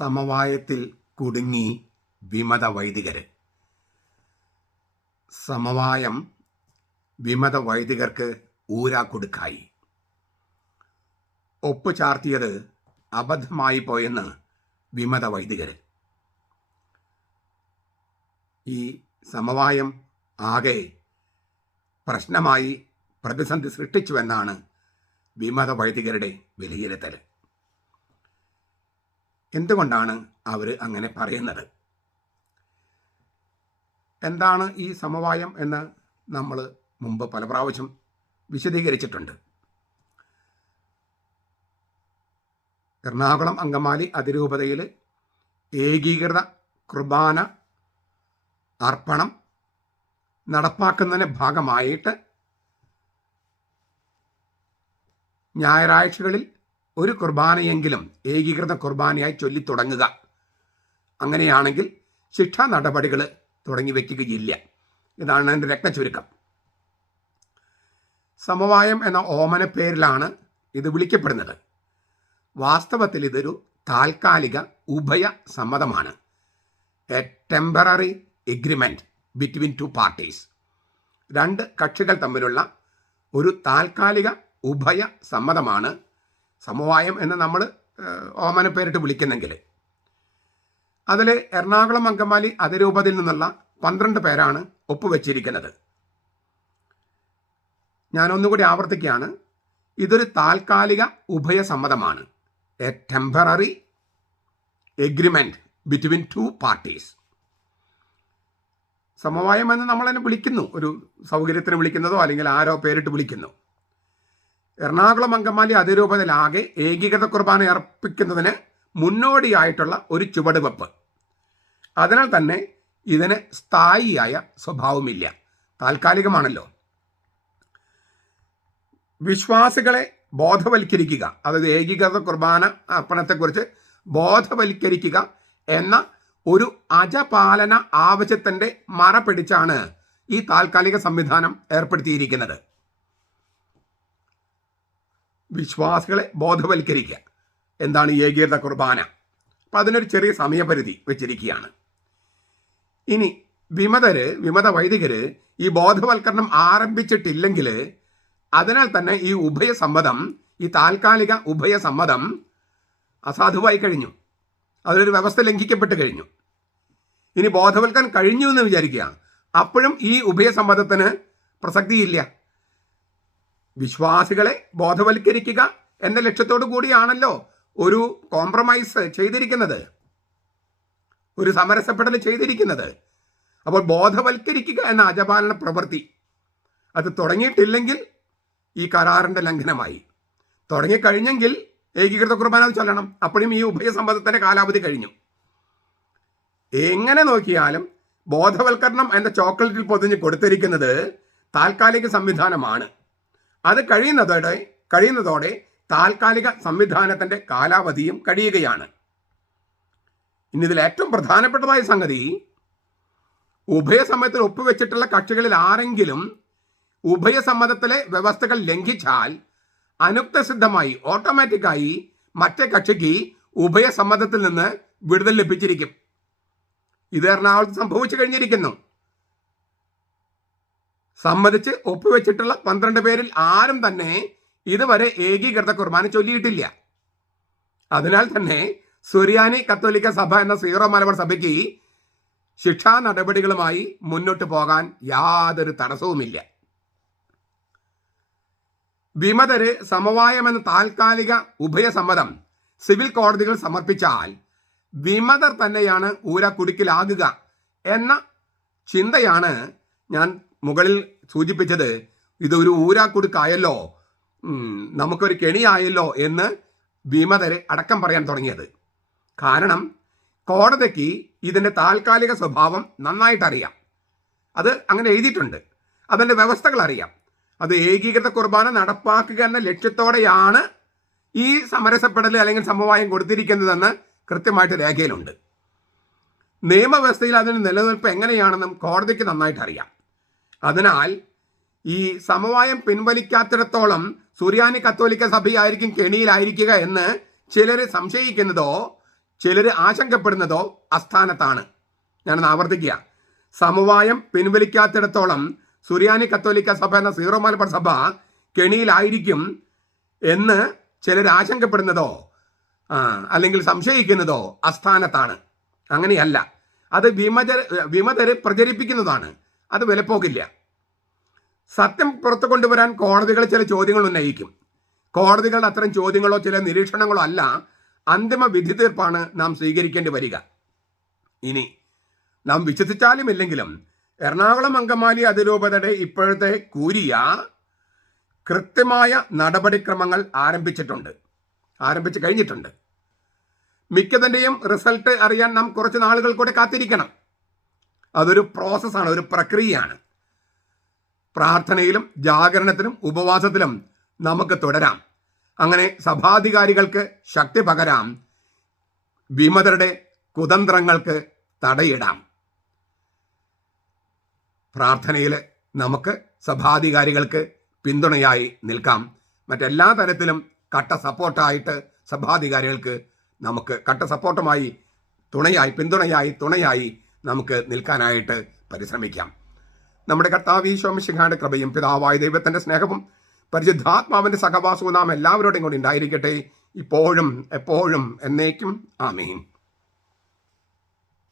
സമവായത്തിൽ കുടുങ്ങി വിമത വൈദികര് സമവായം വിമത വൈദികർക്ക് ഊരാക്കൊടുക്കായി. ഒപ്പ് ചാർത്തിയത് അബദ്ധമായി പോയെന്ന് വിമത വൈദികര് ഈ സമവായം ആകെ പ്രശ്നമായി പ്രതിസന്ധി സൃഷ്ടിച്ചുവെന്നാണ് വിമത വൈദികരുടെ വിലയിരുത്തൽ എന്തുകൊണ്ടാണ് അവർ അങ്ങനെ പറയുന്നത്? എന്താണ് ഈ സമവായം എന്ന് നമ്മൾ മുമ്പ് പല പ്രാവശ്യം വിശദീകരിച്ചിട്ടുണ്ട്. എറണാകുളം അങ്കമാലി അതിരൂപതയിൽ ഏകീകൃത കുർബാന അർപ്പണം നടപ്പാക്കുന്നതിന് ഭാഗമായിട്ട് ഞായറാഴ്ചകളിൽ ഒരു കുർബാനയെങ്കിലും ഏകീകൃത കുർബാനയായി ചൊല്ലി തുടങ്ങുക. അങ്ങനെയാണെങ്കിൽ ശിക്ഷാ നടപടികൾ തുടങ്ങി വയ്ക്കുകയില്ല. ഇതാണ് എന്റെ രക്തചുരുക്കം. സമവായം എന്ന ഓമന പേരിലാണ് ഇത് വിളിക്കപ്പെടുന്നത്. വാസ്തവത്തിൽ ഇതൊരു താൽക്കാലിക ഉഭയ സമ്മതമാണ്. A temporary agreement between two parties രണ്ട് കക്ഷികൾ തമ്മിലുള്ള ഒരു താൽക്കാലിക ഉഭയ സമ്മതമാണ് സമവായം എന്ന് നമ്മൾ ഓമന പേരിട്ട് വിളിക്കുന്നെങ്കിൽ അതിൽ എറണാകുളം അങ്കമാലി അതിരൂപതയിൽ നിന്നുള്ള പന്ത്രണ്ട് പേരാണ് ഒപ്പുവെച്ചിരിക്കുന്നത്. ഞാൻ ഒന്നുകൂടി ആവർത്തിക്കുകയാണ്. ഇതൊരു താൽക്കാലിക ഉഭയസമ്മതമാണ്. A temporary agreement between two parties. സമവായം എന്ന് നമ്മളതിനെ വിളിക്കുന്നു. ഒരു സൗകര്യത്തിന് വിളിക്കുന്നതോ അല്ലെങ്കിൽ ആരോ പേരിട്ട് വിളിക്കുന്നു. എറണാകുളം അങ്കമാലി അതിരൂപതയിലാകെ ഏകീകൃത കുർബാന അർപ്പിക്കുന്നതിന് മുന്നോടിയായിട്ടുള്ള ഒരു ചുവടുവെപ്പ്. അതിനാൽ തന്നെ ഇതിന് സ്ഥായിയായ സ്വഭാവമില്ല താൽക്കാലികമാണല്ലോ. വിശ്വാസികളെ ബോധവൽക്കരിക്കുക അതായത് ഏകീകൃത കുർബാന അർപ്പണത്തെക്കുറിച്ച് ബോധവൽക്കരിക്കുക എന്ന ഒരു അജപാലന ആവശ്യത്തിന്റെ മറ പിടിച്ചാണ് ഈ താൽക്കാലിക സംവിധാനം ഏർപ്പെടുത്തിയിരിക്കുന്നത്. വിശ്വാസികളെ ബോധവൽക്കരിക്കുക. എന്താണ് ഏകീകൃത കുർബാന? അപ്പം അതിനൊരു ചെറിയ സമയപരിധി വെച്ചിരിക്കുകയാണ്. ഇനി വിമതര് വിമത വൈദികര് ഈ ബോധവൽക്കരണം ആരംഭിച്ചിട്ടില്ലെങ്കിൽ അതിനാൽ തന്നെ ഈ ഉഭയസമ്മതം ഈ താൽക്കാലിക ഉഭയസമ്മതം അസാധുവായി കഴിഞ്ഞു. അതിലൊരു വ്യവസ്ഥ ലംഘിക്കപ്പെട്ട് കഴിഞ്ഞു. ഇനി ബോധവൽക്കരണം കഴിഞ്ഞു എന്ന് വിചാരിക്കുക. അപ്പോഴും ഈ ഉഭയസമ്മതത്തിന് പ്രസക്തിയില്ല. വിശ്വാസികളെ ബോധവൽക്കരിക്കുക എന്ന ലക്ഷ്യത്തോടു കൂടിയാണല്ലോ ഒരു കോംപ്രമൈസ് ചെയ്തിരിക്കുന്നത്. ഒരു സമരസപ്പെടൽ ചെയ്തിരിക്കുന്നത്. അപ്പോൾ ബോധവൽക്കരിക്കുക എന്ന അജപാലന പ്രവൃത്തി അത് തുടങ്ങിയിട്ടില്ലെങ്കിൽ ഈ കരാറിന്റെ ലംഘനമായി. തുടങ്ങിക്കഴിഞ്ഞെങ്കിൽ ഏകീകൃത കുർബാന ചൊല്ലണം. അപ്പോഴും ഈ ഉഭയസമ്മതത്തിന്റെ കാലാവധി കഴിഞ്ഞു. എങ്ങനെ നോക്കിയാലും ബോധവൽക്കരണം എന്ന ചോക്ലേറ്റിൽ പൊതിഞ്ഞ് കൊടുത്തിരിക്കുന്നത് താൽക്കാലിക സംവിധാനമാണ്. അത് കഴിയുന്നതോടെ കഴിയുന്നതോടെ താൽക്കാലിക സംവിധാനത്തിന്റെ കാലാവധിയും കഴിയുകയാണ്. ഇനി ഇതിൽ ഏറ്റവും പ്രധാനപ്പെട്ടതായ സംഗതി ഉഭയസമ്മതത്തിൽ ഒപ്പുവെച്ചിട്ടുള്ള കക്ഷികളിൽ ആരെങ്കിലും ഉഭയസമ്മതത്തിലെ വ്യവസ്ഥകൾ ലംഘിച്ചാൽ അനുക്തസിദ്ധമായി ഓട്ടോമാറ്റിക്കായി മറ്റേ കക്ഷിക്ക് ഉഭയസമ്മതത്തിൽ നിന്ന് വിടുതൽ ലഭിച്ചിരിക്കും. ഇത് എറണാകുളത്ത് സംഭവിച്ചു കഴിഞ്ഞിരിക്കുന്നു. സമ്മതിച്ച് ഒപ്പുവെച്ചിട്ടുള്ള പന്ത്രണ്ട് പേരിൽ ആരും തന്നെ ഇതുവരെ ഏകീകൃത കുർബാന ചൊല്ലിയിട്ടില്ല. അതിനാൽ തന്നെ സുറിയാനി കത്തോലിക്ക സഭ എന്ന സീറോ മലബാർ സഭയ്ക്ക് ശിക്ഷാ നടപടികളുമായി മുന്നോട്ട് പോകാൻ യാതൊരു തടസ്സവുമില്ല. വിമതര് സമവായമെന്ന താൽക്കാലിക ഉഭയസമ്മതം സിവിൽ കോടതികൾ സമർപ്പിച്ചാൽ വിമതർ തന്നെയാണ് ഊര കുടുക്കിലാകുക എന്ന ചിന്തയാണ് ഞാൻ മുകളിൽ സൂചിപ്പിച്ചത് ഇതൊരു ഊരാക്കുടുക്കായല്ലോ. നമുക്കൊരു കെണിയായല്ലോ എന്ന് ഭീമതരെ അടക്കം പറയാൻ തുടങ്ങിയത്. കാരണം കോടതിക്ക് ഇതിന്റെ താൽക്കാലിക സ്വഭാവം നന്നായിട്ട് അറിയാം അത് അങ്ങനെ എഴുതിയിട്ടുണ്ട്. അതിന്റെ വ്യവസ്ഥകൾ അറിയാം അത് ഏകീകൃത കുർബാന നടപ്പാക്കുക എന്ന ലക്ഷ്യത്തോടെയാണ് ഈ സമരസപ്പെടൽ അല്ലെങ്കിൽ സമവായം കൊടുത്തിരിക്കുന്നതെന്ന് കൃത്യമായിട്ട് രേഖയിലുണ്ട്. നിയമവ്യവസ്ഥയിൽ അതിന് നിലനിൽപ്പ് എങ്ങനെയാണെന്നും കോടതിക്ക് നന്നായിട്ട് അറിയാം അതിനാൽ ഈ സമവായം പിൻവലിക്കാത്തിടത്തോളം സുറിയാനി കത്തോലിക്ക സഭയായിരിക്കും കെണിയിലായിരിക്കുക എന്ന് ചിലർ സംശയിക്കുന്നതോ ചിലർ ആശങ്കപ്പെടുന്നതോ അസ്ഥാനത്താണ് ഞാനൊന്ന് ആവർത്തിക്കുക. സമവായം പിൻവലിക്കാത്തിടത്തോളം സുറിയാനി കത്തോലിക്ക സഭ എന്ന സീറോ മലബാർ സഭ കെണിയിലായിരിക്കും എന്ന് ചിലർ ആശങ്കപ്പെടുന്നതോ അല്ലെങ്കിൽ സംശയിക്കുന്നതോ അസ്ഥാനത്താണ് അങ്ങനെയല്ല. അത് വിമത വിമതരെ പ്രചരിപ്പിക്കുന്നതാണ്. അത് വിലപ്പോക്കില്ല. സത്യം പുറത്തു കൊണ്ടുവരാൻ കോടതികൾ ചില ചോദ്യങ്ങൾ ഉന്നയിക്കും. കോടതികളുടെ അത്തരം ചോദ്യങ്ങളോ ചില നിരീക്ഷണങ്ങളോ അല്ല അന്തിമ വിധി തീർപ്പാണ് നാം സ്വീകരിക്കേണ്ടി വരിക. ഇനി നാം വിശ്വസിച്ചാലും ഇല്ലെങ്കിലും എറണാകുളം അങ്കമാലി അതിരൂപതയുടെ ഇപ്പോഴത്തെ കൂരിയ കൃത്യമായ നടപടിക്രമങ്ങൾ ആരംഭിച്ചിട്ടുണ്ട്. ആരംഭിച്ചു കഴിഞ്ഞിട്ടുണ്ട്. മിക്കതിന്റെയും റിസൾട്ട് അറിയാൻ നാം കുറച്ച് നാളുകൾ കൂടെ കാത്തിരിക്കണം. അതൊരു പ്രോസസ്സാണ് ഒരു പ്രക്രിയയാണ്. പ്രാർത്ഥനയിലും ജാഗരണത്തിലും ഉപവാസത്തിലും നമുക്ക് തുടരാം. അങ്ങനെ സഭാധികാരികൾക്ക് ശക്തി പകരാം വിമതരുടെ കുതന്ത്രങ്ങൾക്ക് തടയിടാം. പ്രാർത്ഥനയിൽ നമുക്ക് സഭാധികാരികൾക്ക് പിന്തുണയായി നിൽക്കാം. മറ്റെല്ലാ തരത്തിലും കട്ട സപ്പോർട്ടായിട്ട് സഭാധികാരികൾക്ക് നമുക്ക് കട്ട സപ്പോർട്ടുമായി തുണയായി പിന്തുണയായി തുണയായി നമുക്ക് നിൽക്കാനായിട്ട് പരിശ്രമിക്കാം. നമ്മുടെ കർത്താവ് ഈശോമിശിഖാന്റെ കൃപയും പിതാവായ ദൈവത്തിന്റെ സ്നേഹവും പരിശുദ്ധാത്മാവിന്റെ സഹവാസവും നാം എല്ലാവരോടും കൂടി ഉണ്ടായിരിക്കട്ടെ. ഇപ്പോഴും എപ്പോഴും എന്നേക്കും. ആമീൻ.